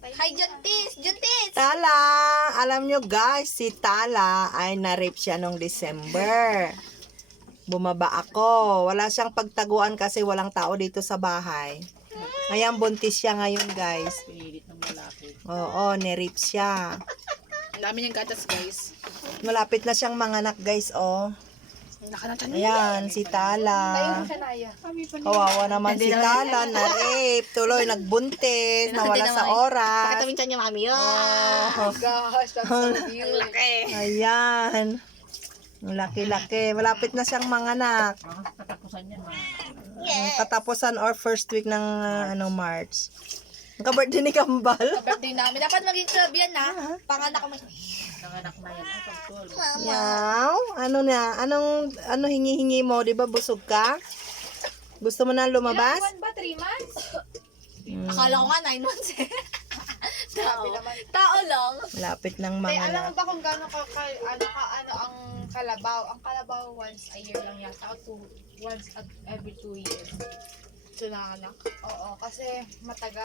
Hi, Juntis! Juntis! Tala! Alam nyo guys, si Tala ay na-rape siya nung December. Bumaba ako. Wala siyang pagtaguan kasi walang tao dito sa bahay. Ayan, buntis siya ngayon guys. Pinilit ng malaki. Oo, ni-rape siya. Ang dami niyang gatas, guys. Malapit na siyang manganak guys, oh. Nakanatan Ayan, si Tala. Kawawa naman si Tala, na-rape. Tuloy, nagbuntis, nawala sa oras. Pakita minsan niya, mami. Oh, Gosh, that's so cute. Laki. ayan. Ang laki-laki. Malapit na siyang manganak. Katapusan niya. Katapusan or first week ng March. Ang ka-birthday ni Kambal. Birthday namin. Dapat maging club yan, ha? Panganak mo. Nanganak na yan. Ang pagkol. Yaw. Ano na? Ano hingi-hingi mo? Di ba busog ka? Gusto mo na lumabas? Ba? 3 months? Akala ko nga 9 months eh. Tao lang. Malapit ng Alam mo manganak. ba kung gaano ano ang kalabaw? Ang kalabaw once a year lang yata o once every 2 years. Ito na anak. Oo, kasi matagal.